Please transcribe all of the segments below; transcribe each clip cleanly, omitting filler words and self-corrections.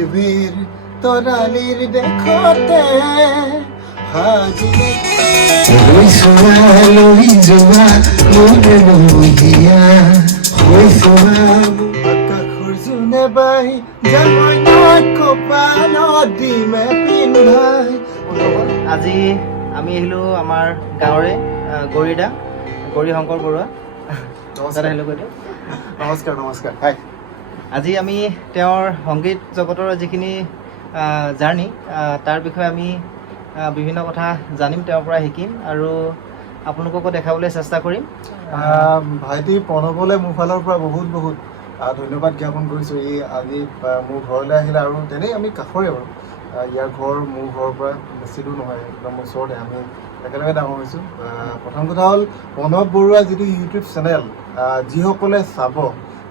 পৃথিৱীৰ তৰালিৰ দেশতে সাজিলে লৈ যোৱা মোৰে মহিয়া আকাশৰ জোনে বাই যামই কপালত দিমে পিন্ধাই। আজি আমি আহিলোঁ আমাৰ গাঁৱৰে গৌৰীদা গৌৰী শংকৰ বৰুৱা দাদা আহিলোঁ কৈ দিয়ক। নমস্কাৰ নমস্কাৰ। হাই। আজি আমি তেওঁৰ সংগীত জগতৰ যিখিনি জাৰ্ণি তাৰ বিষয়ে আমি বিভিন্ন কথা জানিম, তেওঁৰ পৰা শিকিম আৰু আপোনালোককো দেখাবলৈ চেষ্টা কৰিম। ভাইটি প্ৰণৱলৈ মোৰ ফালৰ পৰা বহুত বহুত ধন্যবাদ জ্ঞাপন কৰিছোঁ। ই আজি মোৰ ঘৰলৈ আহিলে আৰু তেনেই আমি কাষৰে বাৰু, ইয়াৰ ঘৰ মোৰ ঘৰৰ পৰা বেছি দূৰ নহয়, একদম ওচৰতে, আমি একেলগে ডাঙৰ হৈছোঁ। প্ৰথম কথা হ'ল প্ৰণৱ বৰুৱা যিটো ইউটিউব চেনেল, যিসকলে চাব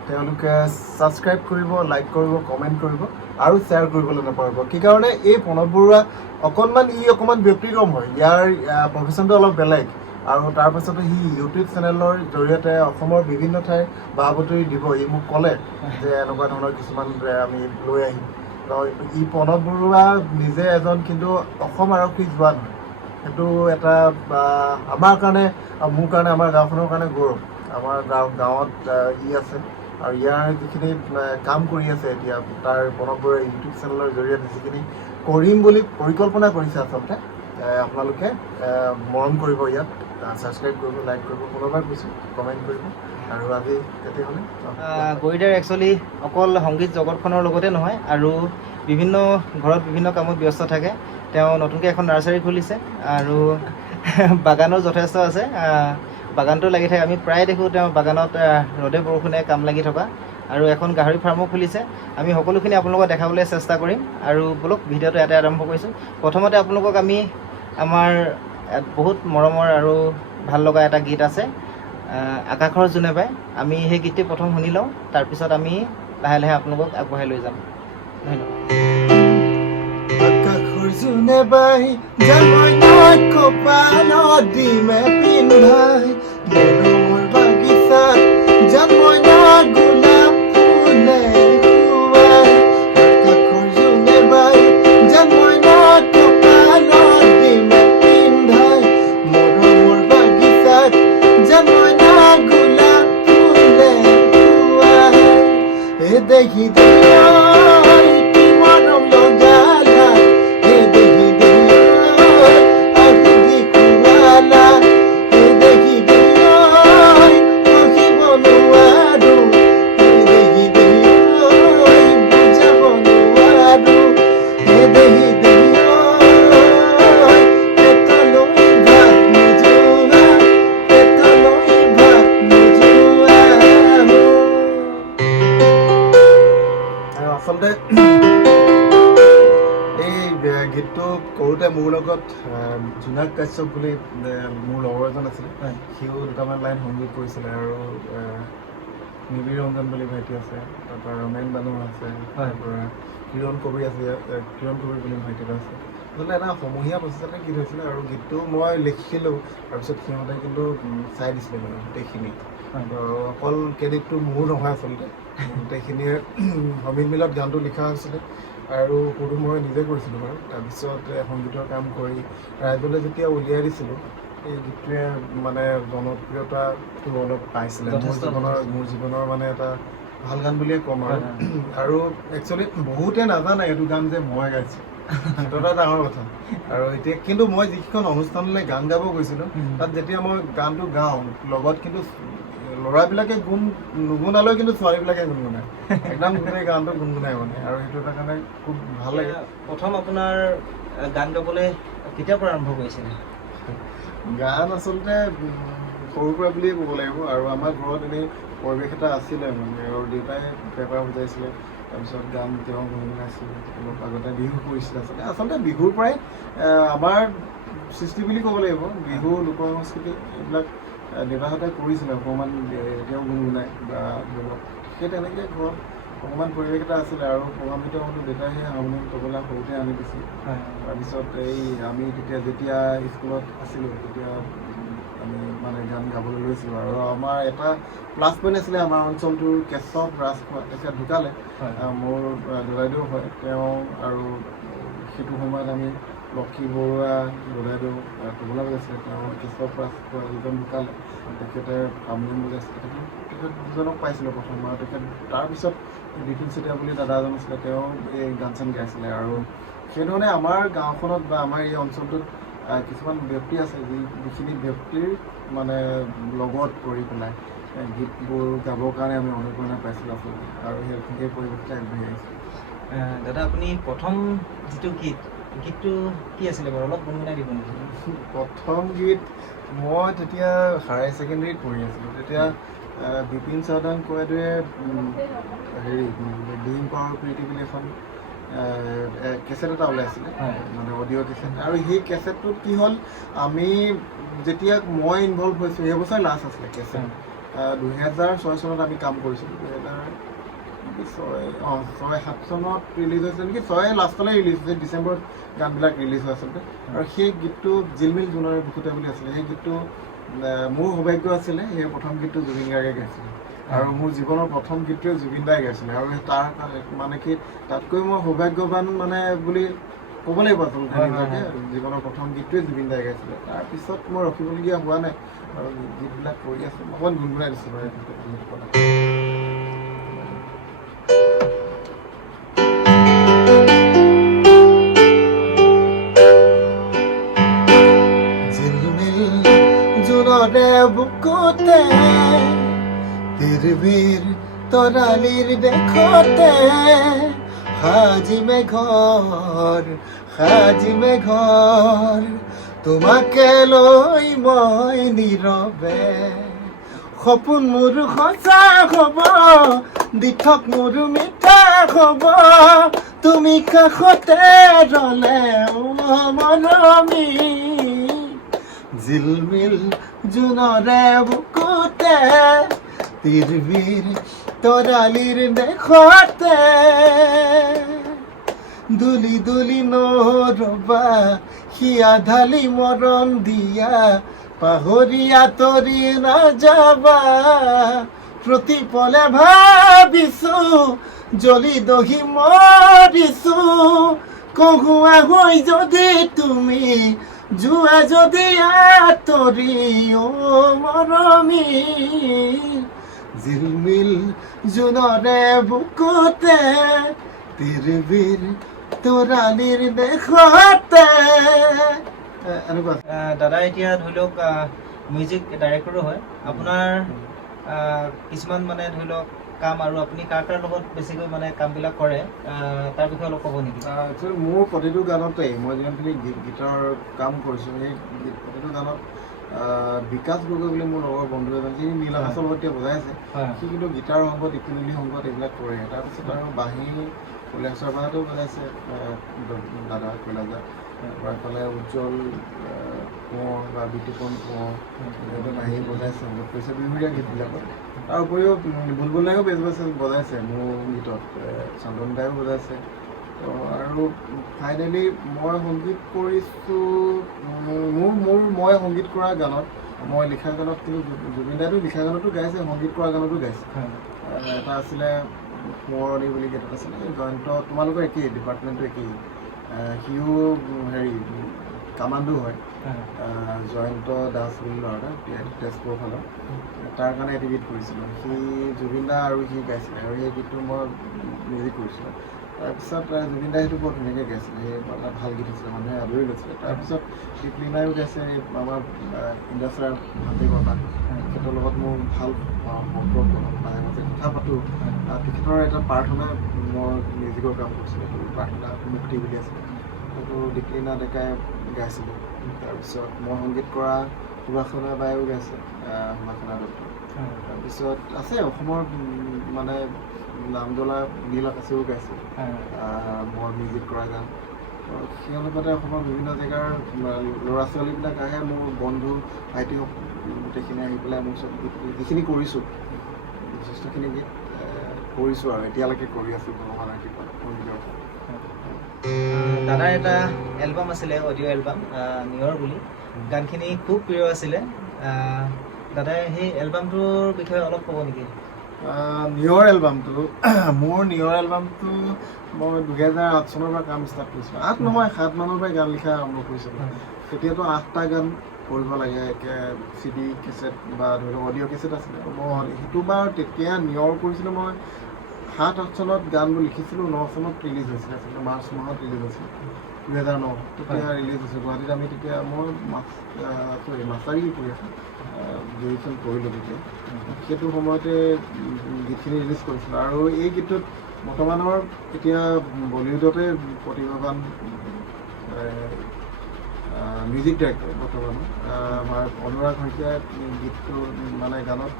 তেওঁলোকে ছাবস্ক্ৰাইব কৰিব, লাইক কৰিব, কমেণ্ট কৰিব আৰু শ্বেয়াৰ কৰিবলৈ নাপাহৰিব। কি কাৰণে এই প্ৰণৱ বৰুৱা অকণমান ব্যক্তিক্ৰম হয়, ইয়াৰ প্ৰফেশ্যনটো অলপ বেলেগ আৰু তাৰপাছতে সি ইউটিউব চেনেলৰ জৰিয়তে অসমৰ বিভিন্ন ঠাইৰ বা বাতৰি দিব। ই মোক ক'লে যে এনেকুৱা ধৰণৰ কিছুমান আমি লৈ আহিম। ই প্ৰণৱ বৰুৱা নিজে এজন কিন্তু অসম আৰক্ষী জোৱান হয়। সেইটো এটা আমাৰ কাৰণে, মোৰ কাৰণে, আমাৰ গাঁওখনৰ কাৰণে গৌৰৱ। আমাৰ গাঁৱত ই আছে আৰু ইয়াৰ যিখিনি কাম কৰি আছে এতিয়া, তাৰ প্ৰণৱ বৰুৱা ইউটিউব চেনেলৰ জৰিয়তে যিখিনি কৰিম বুলি পৰিকল্পনা কৰিছে, আচলতে আপোনালোকে মৰম কৰিব, ইয়াত ছাবস্ক্ৰাইব কৰিব, লাইক কৰিব, কোনোবাই কৈছোঁ কমেণ্ট কৰিব। আৰু আজি তেতিয়াহ'লে গৌৰীদাৰ একচুৱেলি অকল সংগীত জগতখনৰ লগতে নহয় আৰু বিভিন্ন ঘৰত বিভিন্ন কামত ব্যস্ত থাকে। তেওঁ নতুনকৈ এখন নাৰ্চাৰী খুলিছে আৰু বাগানো যথেষ্ট আছে, বাগানটো লাগি থাকে। আমি প্ৰায় দেখোঁ তেওঁ বাগানত ৰ'দে বৰষুণে কাম লাগি থকা, আৰু এখন গাহৰি ফাৰ্মো খুলিছে। আমি সকলোখিনি আপোনালোকক দেখাবলৈ চেষ্টা কৰিম আৰু বলক ভিডিঅ'টো ইয়াতে আৰম্ভ কৰিছোঁ। প্ৰথমতে আপোনালোকক আমি আমাৰ বহুত মৰমৰ আৰু ভাল লগা এটা গীত আছে, আকাশৰ জোনে বাই। আমি সেই গীতটি প্ৰথম শুনি লওঁ, তাৰপিছত আমি লাহে লাহে আপোনালোকক আগবঢ়াই লৈ যাম। ধন্যবাদ। আকাশৰ জোনে বাই যামই কপালত দিমে পিন্ধাই, মৰমৰ বাগিচাত যামই গোলাপ ফুলে খুৱাই। আকাশৰ জোনে বাই যামই কপালত দিমে পিন্ধাই, মৰমৰ বাগিচাত যামই গোলাপ ফুলে খুৱাই। এ দেখি কি মৰম লগালা, এ দেখি আহুতি খুৱালা, এ দেখি পঢ়িব নোৱাৰো, এ দেখি বুজাব নোৱাৰো, এ দেখি পেটলৈ ভাত নোযোৱা, পেটলৈ ভাত নোযোৱা। আচলতে এই গীতটো কৰোঁতে মোৰ লগত জোনাক কাশ্যপ বুলি মোৰ লগৰ এজন আছিলে, সিও দুটামান লাইন সংগীত কৰিছিলে। আৰু নিবিড় ৰঞ্জন বুলি ভাইটি আছে, তাৰপৰা ৰমেন বানু আছে, তাৰপৰা কিৰণ কবি আছে, কিৰণ কবি বুলি ভাইটি এটা আছে। আচলতে এটা সমূহীয়া প্ৰচেষ্টাতে গীত হৈছিলে আৰু গীতটো মই লিখিছিলোঁ, তাৰপিছত সিহঁতে কিন্তু চাই দিছিলে মানে গোটেইখিনি। অকল ক্ৰেডিটটো মোৰ নহয়, আচলতে গোটেইখিনিয়ে সমিল মিলত গানটো লিখা হৈছিলে আৰু সুৰটো মই নিজে কৰিছিলোঁ বাৰু। তাৰপিছত সংগীতৰ কাম কৰি ৰাইজলৈ যেতিয়া উলিয়াই দিছিলোঁ, এই গীতটোৱে মানে জনপ্ৰিয়তাটো অলপ পাইছিলে। মোৰ জীৱনৰ মানে এটা ভাল গান বুলিয়ে ক'ম আৰু একচুৱেলি বহুতে নাজানে এইটো গান যে মই গাইছোঁ, সেইটো এটা ডাঙৰ কথা। আৰু এতিয়া কিন্তু মই যিখন অনুষ্ঠানলৈ গান গাব গৈছিলোঁ, তাত যেতিয়া মই গানটো গাওঁ, লগত কিন্তু ল'ৰাবিলাকে গুণ নুগুণালেও কিন্তু ছোৱালীবিলাকে গুণগুণায়, একদম গোটেই গানটো গুণগুণায় মানে। আৰু সেইটো এটা কাৰণে খুব ভাল লাগে। প্ৰথম আপোনাৰ গান গাবলৈ কেতিয়াৰ পৰা আৰম্ভ কৰিছিলে? গান আচলতে সৰুৰ পৰা বুলিয়ে ক'ব লাগিব। আৰু আমাৰ ঘৰত এনেই পৰিৱেশ এটা আছিলে মানে, আৰু দেউতাই পেপাৰ বুজাইছিলে, তাৰপিছত গান তেওঁ গুণগুণাইছিলে, অলপ আগতে বিহু কৰিছিলে। আচলতে বিহুৰ পৰাই আমাৰ সৃষ্টি বুলি ক'ব লাগিব। বিহু, লোক সংস্কৃতি এইবিলাক দেউতাহঁতে কৰিছিলে অকণমান, এতিয়াও গুণগুণায় বা সেই তেনেকৈ ঘৰত অকণমান পৰিৱেশ এটা আছিলে। আৰু প্ৰভাৱিত হ'লোঁ, দেউতাই সেই হাৰমনিয়াম তবলা সৰুতে আনি দিছিল। তাৰপিছত আমি যেতিয়া স্কুলত আছিলোঁ, তেতিয়া আমি মানে গান গাবলৈ লৈছিলোঁ আৰু আমাৰ এটা প্লাছ পইণ্ট আছিলে আমাৰ অঞ্চলটোৰ কেশৱ ৰাজখোৱা তেখেত ঢুকালে মোৰ দদাইদেউ হয় তেওঁ আৰু সেইটো সময়ত আমি লক্ষী বৰুৱা দদাইদেউ ক'বলৈ গৈছিলে তেওঁ কেশৱ ৰাজখোৱা যিজন ঢুকালে তেখেতে হাৰমনিয়াম বজাইছিলে তেখেত দুজনক পাইছিলোঁ প্ৰথমবাৰ তেখেত তাৰপিছত বিপিন চেতিয়া বুলি দাদা এজন আছিলে তেওঁ এই গান চান গাইছিলে আৰু সেইধৰণে আমাৰ গাঁওখনত বা আমাৰ এই অঞ্চলটোত কিছুমান ব্যক্তি আছে যিখিনি ব্যক্তিৰ মানে লগত কৰি পেলাই গীতবোৰ গাবৰ কাৰণে আমি অনুপ্ৰেৰণা পাইছিলোঁ আচলতে আৰু সেই পৰিৱেশতে আগবাঢ়ি আহিছিলোঁ। দাদা আপুনি প্ৰথম যিটো গীতটো কি আছিলে বাৰু অলপ গুণগুণাই দিব নেকি? প্ৰথম গীত মই তেতিয়া হায়াৰ ছেকেণ্ডেৰীত পঢ়ি আছিলোঁ তেতিয়া বিপিন চাউদাং কয়দুৱে হেৰি ডিম পাৱাৰ প্ৰীতি বুলি এখন কেছেট এটা ওলাইছিলে মানে অডিঅ' কেছেট আৰু সেই কেছেটটোত কি হ'ল আমি যেতিয়া মই ইনভলভ হৈছোঁ সেই বছৰ লাষ্ট আছিলে কেছেট 2006 চনত আমি কাম কৰিছিলোঁ 2006-07 চনত ৰিলিজ হৈছিলে নেকি 6 লাষ্টলৈ ৰিলিজ হৈছে ডিচেম্বৰত গানবিলাক ৰিলিজ হৈ আচলতে আৰু সেই গীতটো জিলমিল জোনৰে বুকুতে বুলি আছিলে সেই গীতটো মোৰ সৌভাগ্য আছিলে সেই প্ৰথম গীতটো জুবিন গাৰ্গে গাইছিলে আৰু মোৰ জীৱনৰ প্ৰথম গীতটোৱে জুবিন দাই গাইছিলে আৰু তাৰ মানে কি তাতকৈ মই সৌভাগ্যৱান মানে বুলি ক'ব লাগিব আচলতে নিজকে জীৱনৰ প্ৰথম গীতটোৱে জুবিন দাই গাইছিলে তাৰপিছত মই ৰখিবলগীয়া হোৱা নাই আৰু গীতবিলাক কৰি আছোঁ অকণমান গুণগুণাই দিছোঁ বাৰু বুকুতে তিৰবিৰ তৰালিৰ দেখতে সাজিমে ঘৰ তোমাকে লৈ মই নীৰৱে সপোন মোৰ সঁচা হ'ব দিঠক মোৰ মিঠা হ'ব তুমি কাষতে ৰলে মৰমী জিলমিল জোনৰে বুকুতে তিৰবিৰ তৰালিৰ দেখতে দুলি দুলি নৰবা সিয়া ঢালি মৰম দিয়া পাহৰি আঁতৰি নাযাবা প্ৰতিপলে ভাবিছোঁ জ্বলি দহি মৰিছোঁ কহুৱা হৈ যদি তুমি যোৱা যদি আঁতৰি মৰমী জিলমিল জোনৰে বুকুতে তিৰবিৰ তৰালিৰ দেখতে এনেকুৱা। দাদা এতিয়া ধৰি লওক মিউজিক ডাইৰেক্টৰো হয় আপোনাৰ কিছুমান মানে ধৰি লওক কাম আৰু আপুনি কাৰ লগত বেছিকৈ মানে কামবিলাক কৰে তাৰ বিষয়ে অলপ ক'ব নেকি? একচুৱেলি মোৰ প্ৰতিটো গানতেই মই যিমানখিনি গীতৰ কাম কৰিছোঁ সেই প্ৰতিটো গানত বিকাশ গগৈ বুলি মোৰ লগৰ বন্ধু এজন সি নীল আকাশৰ লগত এতিয়া বজাই আছে সি কিন্তু গীটাৰ সংগত ইকুলিলি সংগত এইবিলাক কৰে তাৰপিছত আৰু বাঁহী কৈলাশৰ বাহঁতেও বজাইছে দাদা কৈলাশদা এইফালে উজ্জ্বল কোঁৱৰ বা বিতুপন কোঁৱৰ সিহঁতে বাঁহী বজাইছে সংগত কৰিছে বিহুৰীয়া গীতবিলাকত তাৰ উপৰিও বুলবুল দাইও বেছ বজাইছে মোৰ গীতত চন্দন দাইও বজাইছে আৰু ফাইনেলি মই সংগীত কৰিছোঁ মই সংগীত কৰা গানত মই লিখা গানত কিন্তু জুবিন দাইতো লিখা গানতো গাইছে সংগীত কৰা গানতো গাইছে এটা আছিলে সোঁৱৰণি বুলি গীত এটা আছিলে জয়ন্ত তোমালোকৰ একেই ডিপাৰ্টমেণ্টটো একেই সিও হেৰি কামাণ্ডো হয় জয়ন্ত দাস বুলি ল'ৰা তেজপুৰৰ ফালৰ তাৰ কাৰণে এটি গীত কৰিছিলোঁ সি জুবিন দা আৰু সি গাইছিলে আৰু সেই গীতটো মই মিউজিক কৰিছিলোঁ তাৰপিছত জুবিন দাই সেইটো বৰ ধুনীয়াকৈ গাইছিলে সেই ভাল গীত আছিলে মানুহে আদৰি লৈছিলে তাৰপিছত দীপলিনায়ো গাইছে আমাৰ ইণ্ডাষ্ট্ৰিয়াৰ ভান্তি বাবা তেখেতৰ লগত মোৰ ভাল সম্পৰ্ক মাজে মাজে কথা পাতোঁ তেখেতৰ এটা প্ৰাৰ্থনা মই মিউজিকৰ কাম কৰিছিলোঁ সেইটো প্ৰাৰ্থনা মুক্তি বুলি আছিলে সেইটো দীপলিনা ডেকাই গাইছিলোঁ তাৰপিছত মই সংগীত কৰা সুভাষনা বায়ো গাইছে সুভাষনা দত্ত তাৰপিছত আছে অসমৰ মানে নাম জ্বলা নীল আকাশেও গাইছে মই মিউজিক কৰা গান সেই অনুপাতে অসমৰ বিভিন্ন জেগাৰ ল'ৰা ছোৱালীবিলাক আহে মোৰ বন্ধু ভাইটি গোটেইখিনি আহি পেলাই মোৰ চব যিখিনি কৰিছোঁ যথেষ্টখিনি গীত কৰিছোঁ আৰু এতিয়ালৈকে কৰি আছোঁ ভগৱানৰ কৃপাত সংগীতৰ দাদাৰ এটা এলবাম আছিলে অডিঅ' এলবাম নিয়ৰ বুলি গানখিনি খুব প্ৰিয় আছিলে দাদাই সেই এলবামটোৰ বিষয়ে অলপ ক'ব নেকি? নিয়ৰ এলবামটো মোৰ নিয়ৰ এলবামটো মই 2008 চনৰ পৰা কাম ষ্টাৰ্ট কৰিছিলোঁ। 8 নহয় 7 মানৰ পৰাই গান লিখা আৰম্ভ কৰিছিলোঁ। তেতিয়াতো 8টা গান কৰিব লাগে, একে CD কেছেট বা ধৰি লওক অডিঅ' কেছেট আছিলে। মই সেইটো বাৰ তেতিয়া নিয়ৰ কৰিছিলোঁ। মই 7-8 চনত গানবোৰ লিখিছিলোঁ, 9 চনত ৰিলিজ হৈছিলে, আচলতে মাৰ্চ মাহত ৰিলিজ হৈছিলে 2009। তেতিয়া ৰিলিজ হৈছিল গুৱাহাটীত। আমি তেতিয়া মই মাষ্টাৰিং কৰি আছোঁ, গ্ৰেজুৱেশ্যন কৰিলোঁ তেতিয়া। সেইটো সময়তে গীতখিনি ৰিলিজ কৰিছিলোঁ। আৰু এই গীতটোত বৰ্তমানৰ এতিয়া বলিউডতে প্ৰতিভাৱান মিউজিক ডাইৰেক্টৰ বৰ্তমান আমাৰ অনুৰাগ শইকীয়াই গীতটো মানে গানত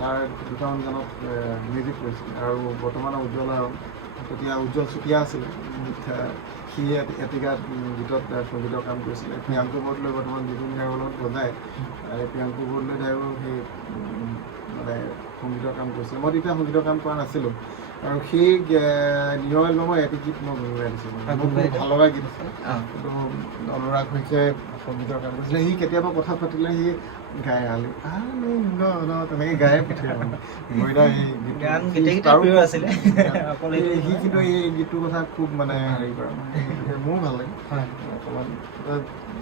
তাৰ দুটামান গানত মিউজিক কৰিছিল। আৰু বৰ্তমানৰ তেতিয়া উজ্জ্বল চুতীয়া আছিলে, সি এটিকা গীতত সংগীতৰ কাম কৰিছিলে। প্ৰিয়াংকু বৰদলৈ বৰ্তমান জুবিন গাৰ্গৰ লগত বজায়, প্ৰিয়াংকু বৰদলৈ তাইও সেই মানে সংগীতৰ কাম কৰিছিলে। মই তেতিয়া সংগীতৰ কাম কৰা নাছিলোঁ। আৰু সেই নিয়ৰ এলবামৰ এটি গীত মই গুণগুণাই দিছিলোঁ। মোৰ খুব ভাল লগা গীত আছে, কিন্তু অনুৰাগ শইকীয়াই সংগীতৰ কাম কৰিছিলে। সি কেতিয়াবা কথা পাতিলে সি গাই তেনেকৈ গায়ে পঠিয়াই মানে সি কিন্তু এই গীতটোৰ কথা খুব মানে হেৰি কৰে, মোৰো ভাল লাগে অকণমান।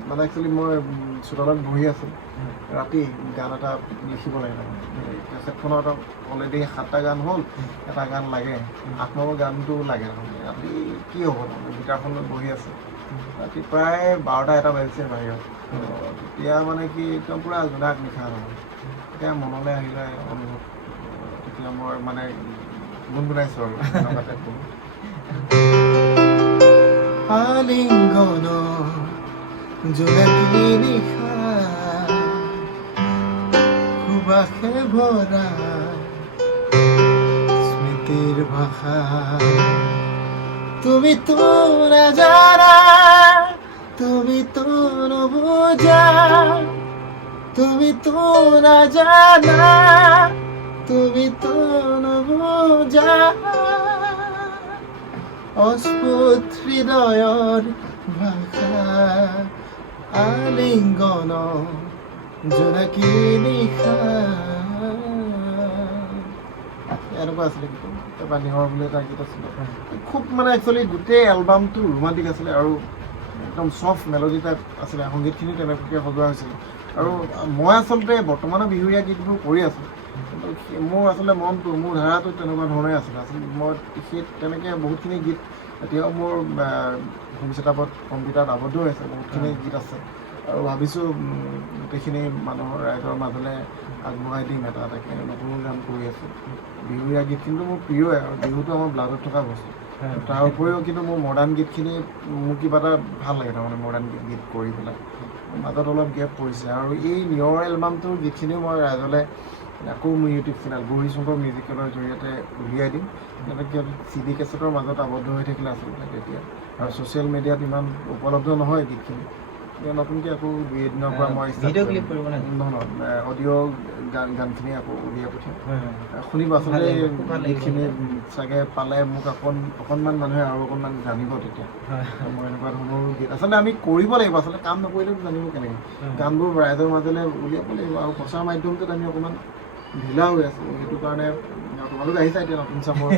মানে একচুৱেলি মই চোতালত বহি আছোঁ, ৰাতি গান এটা লিখিব লাগে। তাৰমানে কেছেটখনত অলৰেডি 7টা গান হ'ল, এটা গান লাগে, 8 নম্বৰ গানটো লাগে। ৰাতি কি হ'ব, গীটাৰখন লৈ বহি আছে। ৰাতি প্ৰায় 12টা-1টা বাজিছে বাহিৰত। তেতিয়া মানে কি একদম পূৰা জোনাক নিশা নহয়। তেতিয়া মনলৈ আহিলে অনুভৱ, তেতিয়া মই মানে গুণগুণাইছোঁ আৰু লগতে আলিংগন জোনাকী নিশা সুবাসে ভৰা স্মৃতিৰ ভাষা তুমি তো নাজানা, তুমি তো নুবুজা, তুমি তো নাজানা, তুমি তো নুবুজা। অস্ফুট হৃদয়ৰ ভাষা আলিংগন জোনাকী নিশা। এনেকুৱা আছিলে গীতটো। তাৰপৰা নিহৰ বুলি এটা গীত আছিলে, খুব মানে একচুৱেলি গোটেই এলবামটো ৰোমান্টিক আছিলে আৰু একদম চফ্ট মেলডি টাইপ আছিলে। সংগীতখিনি তেনেকুৱাকৈ সজোৱা হৈছিলে। আৰু মই আচলতে বৰ্তমানৰ বিহুৰীয়া গীতবোৰ কৰি আছোঁ, কিন্তু মোৰ আচলতে মনটো, মোৰ ধাৰাটো তেনেকুৱা ধৰণে আছিলে। আচলতে মই সেই তেনেকৈ বহুতখিনি গীত এতিয়াও মোৰ হোম ছেটআপত কম্পিউটাৰত আবদ্ধ হৈ আছে, বহুতখিনি গীত আছে। আৰু ভাবিছোঁ গোটেইখিনি মানুহৰ ৰাইজৰ মাজলৈ আগবঢ়াই দিম। এটাকৈ নতুন গান কৰি আছোঁ। বিহুৰীয়া গীত কিন্তু মোৰ প্ৰিয়ই, আৰু বিহুটো আমাৰ ব্লাডত থকা বস্তু। তাৰ উপৰিও কিন্তু মোৰ মডাৰ্ণ গীতখিনি মোৰ কিবা এটা ভাল লাগে, তাৰমানে মডাৰ্ণ গীত কৰি পেলাই। মাজত অলপ গেপ পৰিছে। আৰু এই নিয়ৰ এলবামটোৰ গীতখিনিও মই ৰাইজলৈ আকৌ মোৰ ইউটিউব চেনেল গৌৰী শংকৰ মিউজিকেলৰ জৰিয়তে উলিয়াই দিম। তেনেকৈ CD কেছেটৰ মাজত আবদ্ধ হৈ থাকিলে আচলতে তেতিয়া, আৰু ছ'চিয়েল মিডিয়াত ইমান উপলব্ধ নহয় গীতখিনি। নতুনকৈ আকৌ 2 দিনৰ পৰা মই নহয় অডিঅ' গানখিনি আকৌ উলিয়াই পঠিয়াম, শুনিব। আচলতে গীতখিনি চাগে পালে মোক অকণমান মানুহে আৰু অকণমান জানিব তেতিয়া। মই এনেকুৱা ধৰণৰ গীত আচলতে আমি কৰিব লাগিব। আচলতে কাম নকৰিলেতো জানিব কেনেকৈ। গানবোৰ ৰাইজৰ মাজলৈ উলিয়াব লাগিব। আৰু প্ৰচাৰ মাধ্যমটোত আমি অকণমান ঢিলা হৈ আছোঁ। সেইটো কাৰণে তোমালোক আহিছা এতিয়া, নতুন চামৰ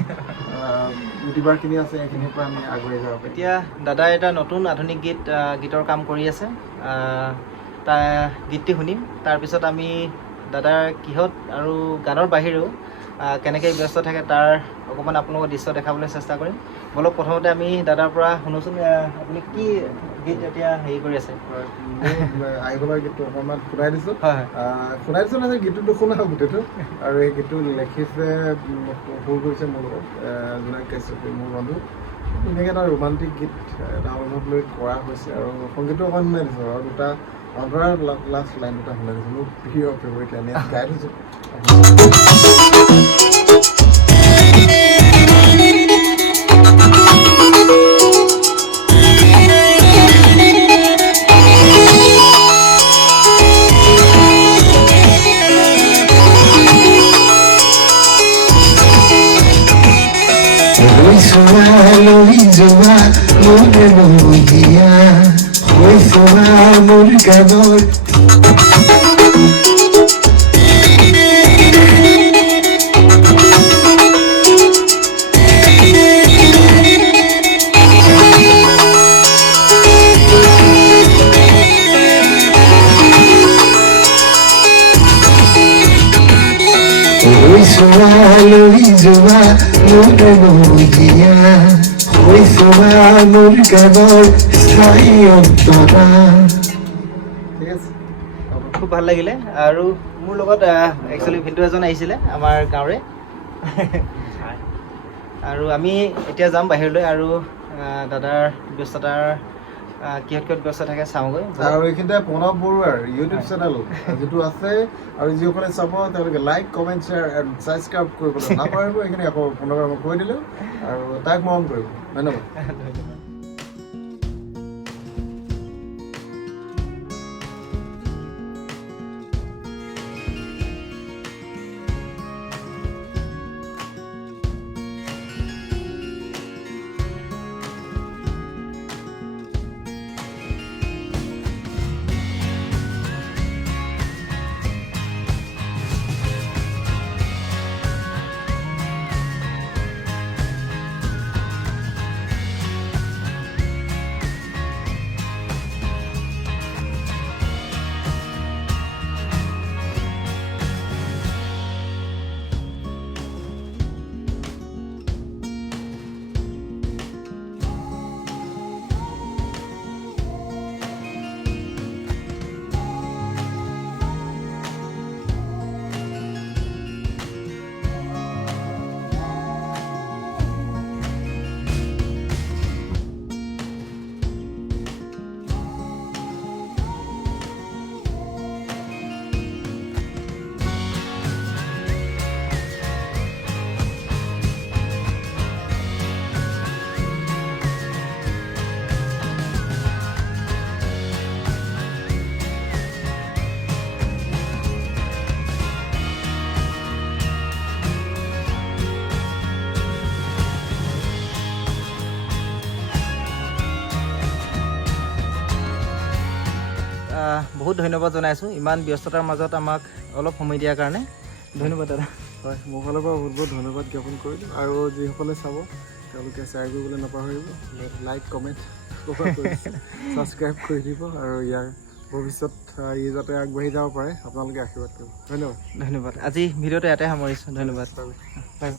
ইউটিউবাৰখিনি আছে, এইখিনিৰ পৰা আমি আগুৱাই যাব পাৰিম। এতিয়া দাদাই এটা নতুন আধুনিক গীতৰ কাম কৰি আছে, তাৰ গীতটি শুনিম। তাৰপিছত আমি দাদাৰ কিহত আৰু গানৰ বাহিৰেও কেনেকৈ ব্যস্ত থাকে তাৰ অকণমান আপোনালোকৰ দৃশ্য দেখাবলৈ চেষ্টা কৰিম। বলক প্ৰথমতে আমি দাদাৰ পৰা শুনোচোন, আপুনি কি গীত এতিয়া হেৰি কৰি আছে? আহিবলৈ গীতটো অকণমান শুনাই দিছোঁ। মানে গীতটো নুশুনাওঁ গোটেইটো। আৰু এই গীতটো লিখিছে, সুৰ কৰিছে মোৰ লগত জোনাক কাশ্যপে, মোৰ বন্ধু। ধুনীয়াকৈ এটা ৰোমান্টিক গীত এটা অনুভৱ লৈ কৰা হৈছে। আৰু সংগীতটো অকণমান শুনাই দিছোঁ। আৰু দুটা অন্তৰাৰ লাষ্ট লাইন দুটা শুনাই দিছোঁ। মোৰ প্ৰিয় ফেভৰিট লাইন গাই দিছোঁ। লৈ যোৱা মোৰে মহিয়া হৈ যোৱা মোৰ গানৰ ঠিক আছে খুব ভাল লাগিলে আৰু মোৰ লগত একচুৱেলি ভিনটো এজন আহিছিলে আমাৰ গাঁৱৰে আৰু আমি এতিয়া যাম বাহিৰলৈ আৰু দাদাৰ ব্যস্ততাৰ কিহত ব্যস্ত থাকে চাওঁগৈ আৰু এইখিনিতে প্ৰণৱ বৰুৱাৰ ইউটিউব চেনেল যিটো আছে আৰু যিসকলে চাব তেওঁলোকে like comment share and subscribe কৰিবলৈ নাপাহৰিব। এইখিনি আকৌ পুনৰ মই কৈ দিলোঁ আৰু তাক মৰম কৰিব। ধন্যবাদ। ধন্যবাদ। বহুত ধন্যবাদ জনাইছোঁ ইমান ব্যস্ততাৰ মাজত আমাক অলপ সময় দিয়াৰ কাৰণে ধন্যবাদ দাদা। হয়, মোৰ ফালৰ পৰা বহুত বহুত ধন্যবাদ জ্ঞাপন কৰিলোঁ আৰু যিসকলে চাব তেওঁলোকে শ্বেয়াৰ কৰিবলৈ নাপাহৰিব, লাইক কমেণ্ট ছাবস্ক্ৰাইব কৰি দিব আৰু ইয়াৰ ভৱিষ্যত ই যাতে আগবাঢ়ি যাব পাৰে আপোনালোকে আশীৰ্বাদ কৰিব। ধন্যবাদ। ধন্যবাদ। আজি ভিডিঅ'টো ইয়াতে সামৰিছোঁ। ধন্যবাদ।